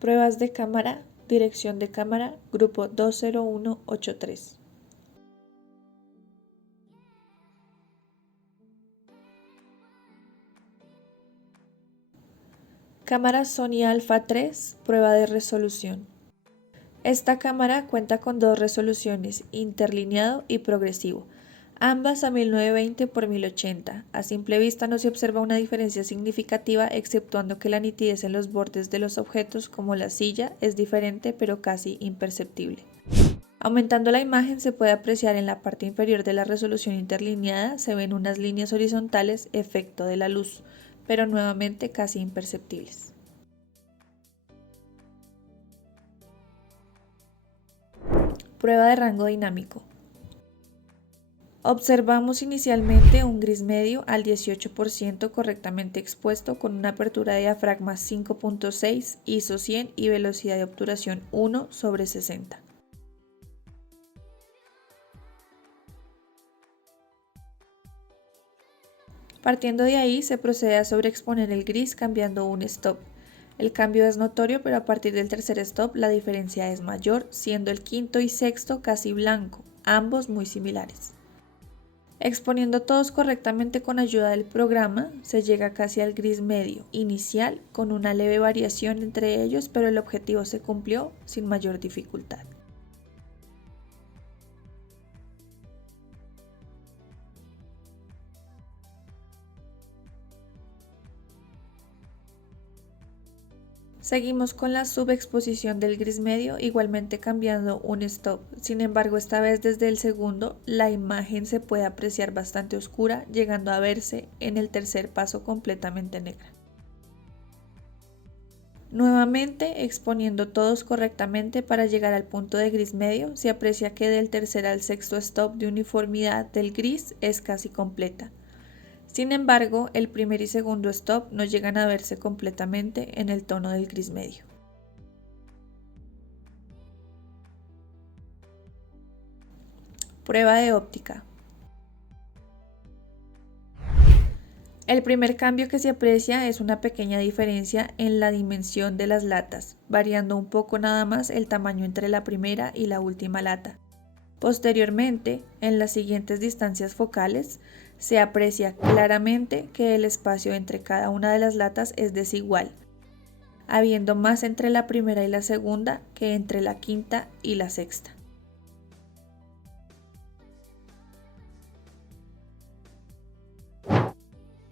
Pruebas de cámara, dirección de cámara, grupo 20183. Cámara Sony Alpha 3, prueba de resolución. Esta cámara cuenta con dos resoluciones, interlineado y progresivo, ambas a 1920 x 1080. A simple vista no se observa una diferencia significativa, exceptuando que la nitidez en los bordes de los objetos, como la silla, es diferente pero casi imperceptible. Aumentando la imagen se puede apreciar en la parte inferior de la resolución interlineada, se ven unas líneas horizontales, efecto de la luz, pero nuevamente casi imperceptibles. Prueba de rango dinámico. Observamos inicialmente un gris medio al 18% correctamente expuesto con una apertura de diafragma 5.6, ISO 100 y velocidad de obturación 1/60. Partiendo de ahí se procede a sobreexponer el gris cambiando un stop. El cambio es notorio, pero a partir del tercer stop la diferencia es mayor, siendo el quinto y sexto casi blanco, ambos muy similares. Exponiendo todos correctamente con ayuda del programa, se llega casi al gris medio inicial con una leve variación entre ellos, pero el objetivo se cumplió sin mayor dificultad. Seguimos con la subexposición del gris medio, igualmente cambiando un stop. Sin embargo, esta vez desde el segundo, la imagen se puede apreciar bastante oscura, llegando a verse en el tercer paso completamente negra. Nuevamente, exponiendo todos correctamente para llegar al punto de gris medio, se aprecia que del tercer al sexto stop de uniformidad del gris es casi completa. Sin embargo, el primer y segundo stop no llegan a verse completamente en el tono del gris medio. Prueba de óptica. El primer cambio que se aprecia es una pequeña diferencia en la dimensión de las latas, variando un poco nada más el tamaño entre la primera y la última lata. Posteriormente, en las siguientes distancias focales, se aprecia claramente que el espacio entre cada una de las latas es desigual, habiendo más entre la primera y la segunda que entre la quinta y la sexta.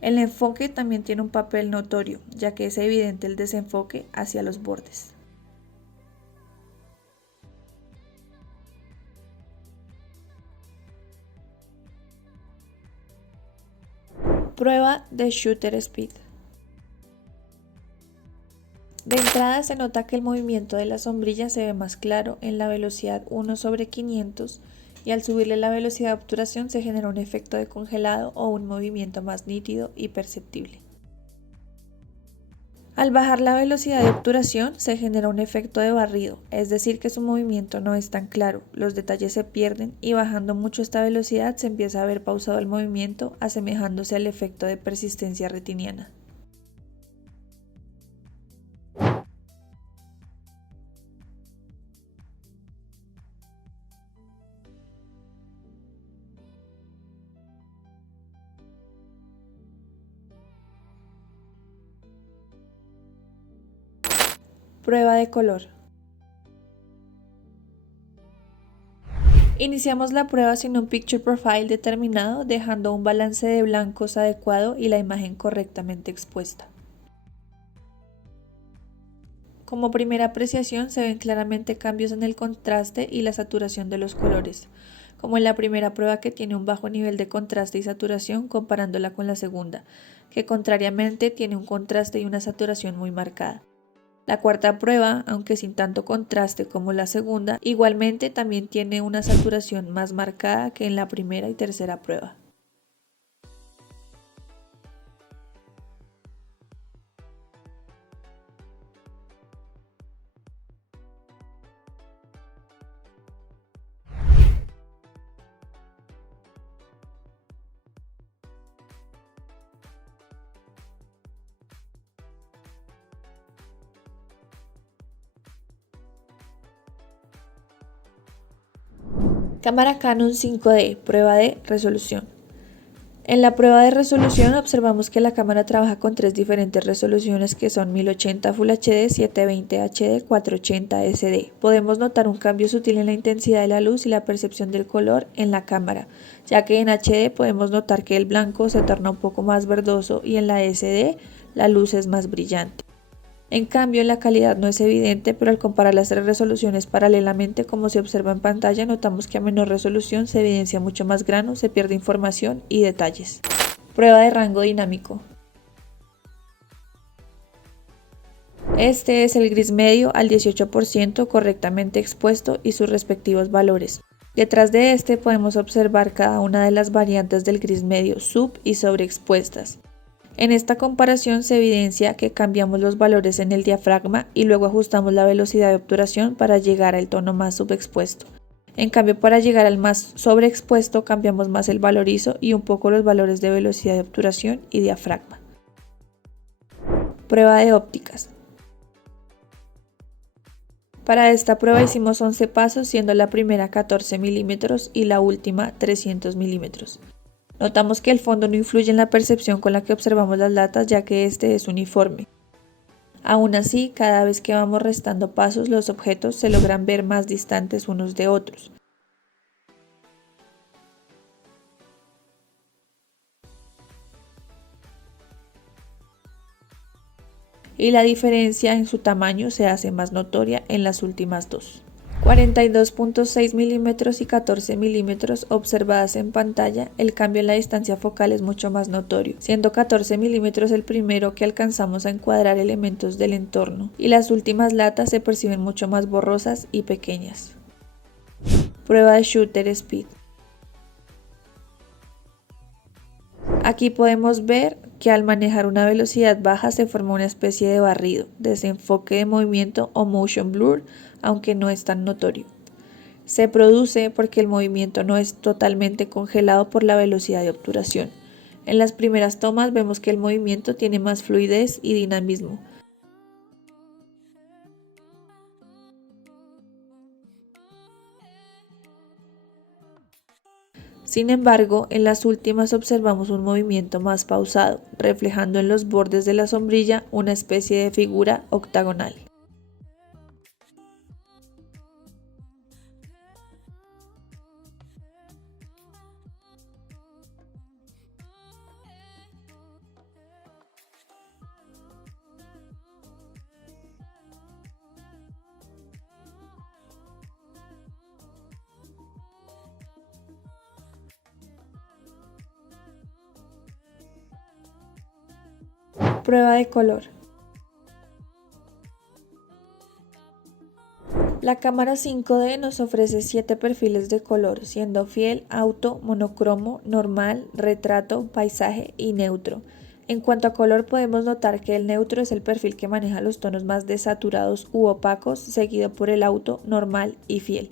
El enfoque también tiene un papel notorio, ya que es evidente el desenfoque hacia los bordes. Prueba de shutter speed. De entrada se nota que el movimiento de la sombrilla se ve más claro en la velocidad 1/500 y al subirle la velocidad de obturación se genera un efecto de congelado o un movimiento más nítido y perceptible. Al bajar la velocidad de obturación se genera un efecto de barrido, es decir que su movimiento no es tan claro, los detalles se pierden y bajando mucho esta velocidad se empieza a ver pausado el movimiento, asemejándose al efecto de persistencia retiniana. Prueba de color. Iniciamos la prueba sin un picture profile determinado, dejando un balance de blancos adecuado y la imagen correctamente expuesta. Como primera apreciación se ven claramente cambios en el contraste y la saturación de los colores, como en la primera prueba que tiene un bajo nivel de contraste y saturación comparándola con la segunda, que contrariamente tiene un contraste y una saturación muy marcada. La cuarta prueba, aunque sin tanto contraste como la segunda, igualmente también tiene una saturación más marcada que en la primera y tercera prueba. Cámara Canon 5D, prueba de resolución. En la prueba de resolución observamos que la cámara trabaja con tres diferentes resoluciones que son 1080 Full HD, 720 HD, 480 SD. Podemos notar un cambio sutil en la intensidad de la luz y la percepción del color en la cámara, ya que en HD podemos notar que el blanco se torna un poco más verdoso y en la SD la luz es más brillante. En cambio, la calidad no es evidente, pero al comparar las tres resoluciones paralelamente, como se observa en pantalla, notamos que a menor resolución se evidencia mucho más grano, se pierde información y detalles. Prueba de rango dinámico. Este es el gris medio al 18% correctamente expuesto y sus respectivos valores. Detrás de este podemos observar cada una de las variantes del gris medio sub y sobreexpuestas. En esta comparación se evidencia que cambiamos los valores en el diafragma y luego ajustamos la velocidad de obturación para llegar al tono más subexpuesto. En cambio, para llegar al más sobreexpuesto cambiamos más el valor ISO y un poco los valores de velocidad de obturación y diafragma. Prueba de ópticas. Para esta prueba hicimos 11 pasos, siendo la primera 14 milímetros y la última 300 milímetros. Notamos que el fondo no influye en la percepción con la que observamos las latas, ya que este es uniforme. Aún así, cada vez que vamos restando pasos, los objetos se logran ver más distantes unos de otros. Y la diferencia en su tamaño se hace más notoria en las últimas dos. 42.6 milímetros y 14 milímetros observadas en pantalla, el cambio en la distancia focal es mucho más notorio, siendo 14 milímetros el primero que alcanzamos a encuadrar elementos del entorno, y las últimas latas se perciben mucho más borrosas y pequeñas. Prueba de Shutter Speed. Aquí podemos ver que al manejar una velocidad baja se forma una especie de barrido, desenfoque de movimiento o motion blur, aunque no es tan notorio. Se produce porque el movimiento no es totalmente congelado por la velocidad de obturación. En las primeras tomas vemos que el movimiento tiene más fluidez y dinamismo. Sin embargo, en las últimas observamos un movimiento más pausado, reflejando en los bordes de la sombrilla una especie de figura octagonal. Prueba de color. La cámara 5D nos ofrece 7 perfiles de color, siendo fiel, auto, monocromo, normal, retrato, paisaje y neutro. En cuanto a color, podemos notar que el neutro es el perfil que maneja los tonos más desaturados u opacos, seguido por el auto, normal y fiel.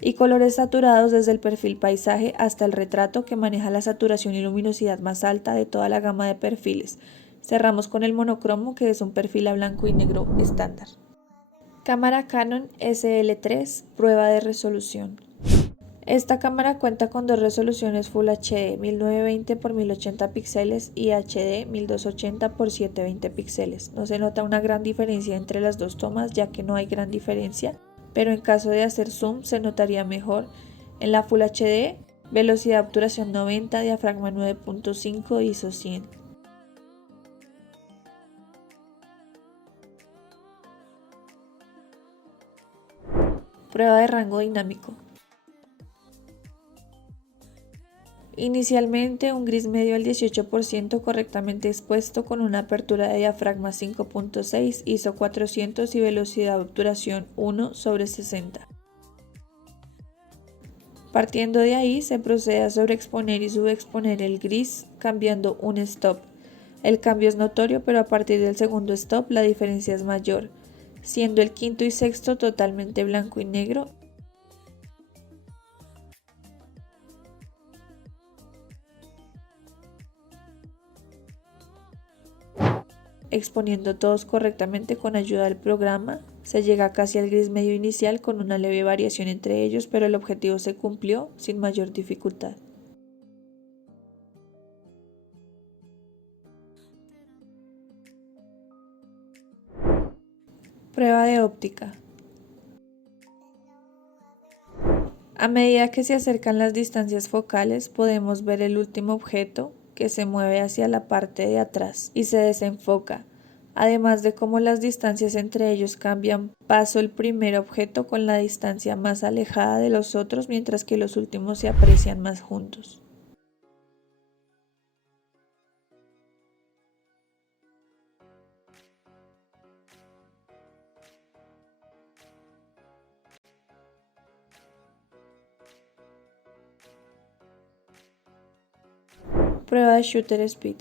Y colores saturados desde el perfil paisaje hasta el retrato, que maneja la saturación y luminosidad más alta de toda la gama de perfiles. Cerramos con el monocromo, que es un perfil a blanco y negro estándar. Cámara Canon SL3, prueba de resolución. Esta cámara cuenta con dos resoluciones Full HD 1920 x 1080 píxeles y HD 1280 x 720 píxeles. No se nota una gran diferencia entre las dos tomas, ya que no hay gran diferencia, pero en caso de hacer zoom se notaría mejor. En la Full HD, velocidad de obturación 90, diafragma 9.5, ISO 100. Prueba de rango dinámico. Inicialmente un gris medio al 18% correctamente expuesto con una apertura de diafragma 5.6, ISO 400 y velocidad de obturación 1/60. Partiendo de ahí se procede a sobreexponer y subexponer el gris cambiando un stop. El cambio es notorio, pero a partir del segundo stop la diferencia es mayor, siendo el quinto y sexto totalmente blanco y negro, exponiendo todos correctamente con ayuda del programa Se llega casi al gris medio inicial con una leve variación entre ellos, pero el objetivo se cumplió sin mayor dificultad. Prueba de óptica. A medida que se acercan las distancias focales, podemos ver el último objeto que se mueve hacia la parte de atrás y se desenfoca, además de cómo las distancias entre ellos cambian. Paso el primer objeto con la distancia más alejada de los otros, mientras que los últimos se aprecian más juntos. Prueba de Shutter Speed.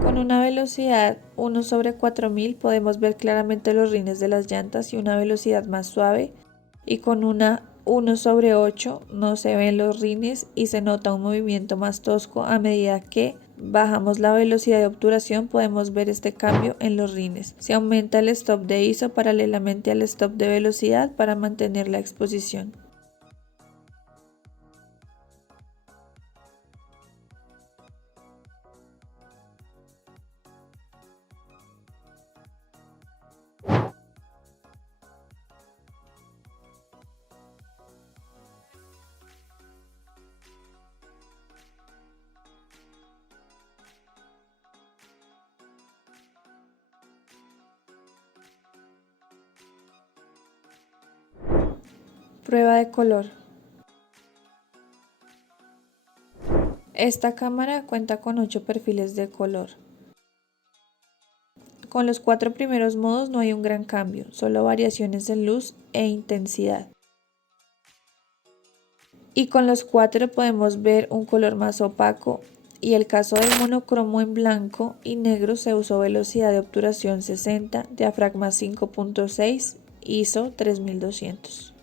Con una velocidad 1/4000 podemos ver claramente los rines de las llantas y una velocidad más suave, y con una 1/8 no se ven los rines y se nota un movimiento más tosco. A medida que bajamos la velocidad de obturación podemos ver este cambio en los rines. Se aumenta el stop de ISO paralelamente al stop de velocidad para mantener la exposición. Prueba de color. Esta cámara cuenta con 8 perfiles de color. Con los 4 primeros modos no hay un gran cambio, solo variaciones en luz e intensidad. Y con los 4 podemos ver un color más opaco, y el caso del monocromo en blanco y negro se usó velocidad de obturación 60, diafragma 5.6, ISO 3200.